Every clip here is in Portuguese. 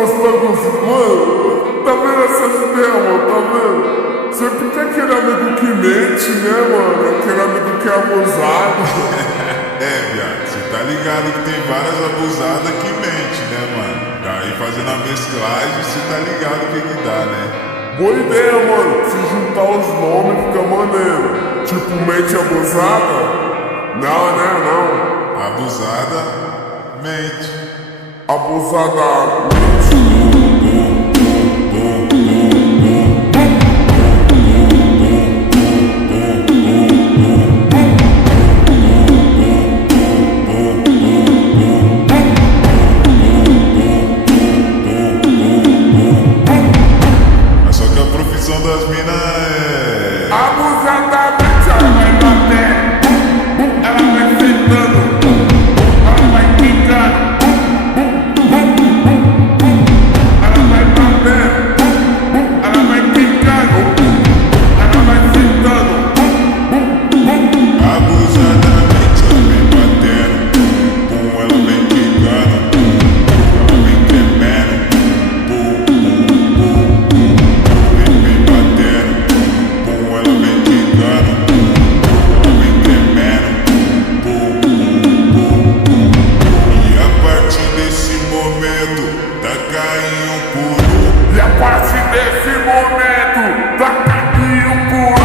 esse negócio, mano, tá vendo essas ideias, mano, tá vendo? Sempre tem aquele amigo que mente, né, mano? Aquele amigo que é abusado. Viado, você tá ligado que tem várias abusadas que mente, né, mano? Daí fazendo a mesclagem, você tá ligado o que dá, né? Boa ideia, mano. Se juntar os nomes fica maneiro. Tipo, mente abusada? Não, né, não. Abusada, mente. Abusadamente. Só que a profissão das minas é... Abusadamente ela vai bater, ela vai sentando, ela vai quicando, ela vai batendo, ela vai quicando, ela vai sentando. Abusadamente ela vem batendo, ela vem quicando, ela vem tremendo. Vem batendo, ela vem quicando, ela vem tremendo. E a partir desse momento tá caindo puro. E a partir desse momento, tá caindo puro.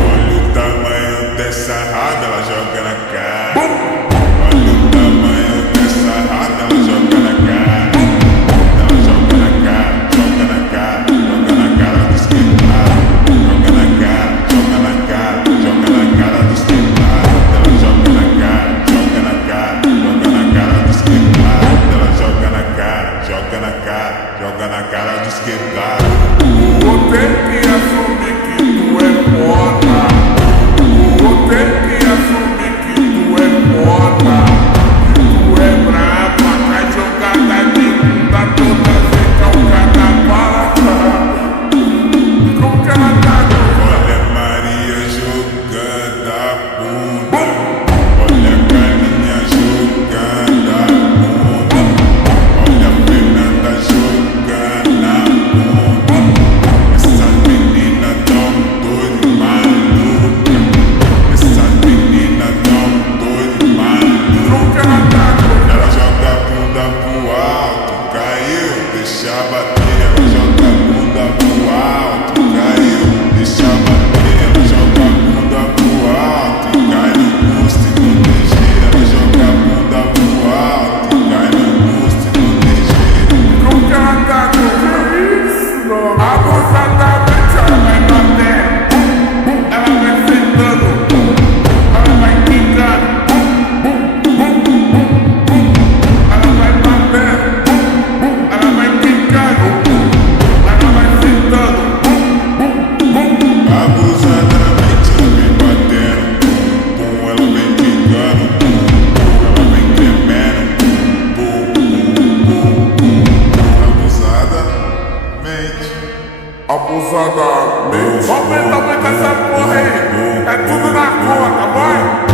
Olha o tamanho dessa raba, ela joga na cara. Olha o tamanho dessa raba, ela joga na cara. Ela joga na cara, joga na cara, joga na cara dos queimados. Joga na cara, joga na cara, joga na cara dos queimados. Ela joga na cara, joga na cara, joga na cara dos queimados. Ela joga na cara, joga na cara, joga na cara dos queimados. Vou ter que assumir que tu é foda. Vou ter que assumir que tu é foda. Que tu é braba, tá jogada de bunda toda recalcada, bala. Como que ela tá? Olha a Maria jogando a bunda. Olha a Carlinha jogando a bunda. Olha a Fernanda jogando a bunda. Essas meninas tão doidas e malucas. Essas meninas tão doidas e malucas. Como que ela tá? Ela joga a bunda pro alto, caiu, deixa bater. Ela joga a bunda pro alto, caiu, deixa bater. Ela joga a bunda pro alto e cai no busto e não tem jeito. Ela joga a bunda pro alto e cai no busto e não tem jeito. Como que ela tá? Que isso, mano? Abusadamente ela vai bater, ela vai sentando, ela vai quicando, ela vai batendo, ela vai quicando, ela vai sentando. Abusadamente ela vem batendo, ela vem quicando, ela vem tremendo. Abusadamente. Abusadamente. Aumenta essa porra aí. É tudo na conta, vai.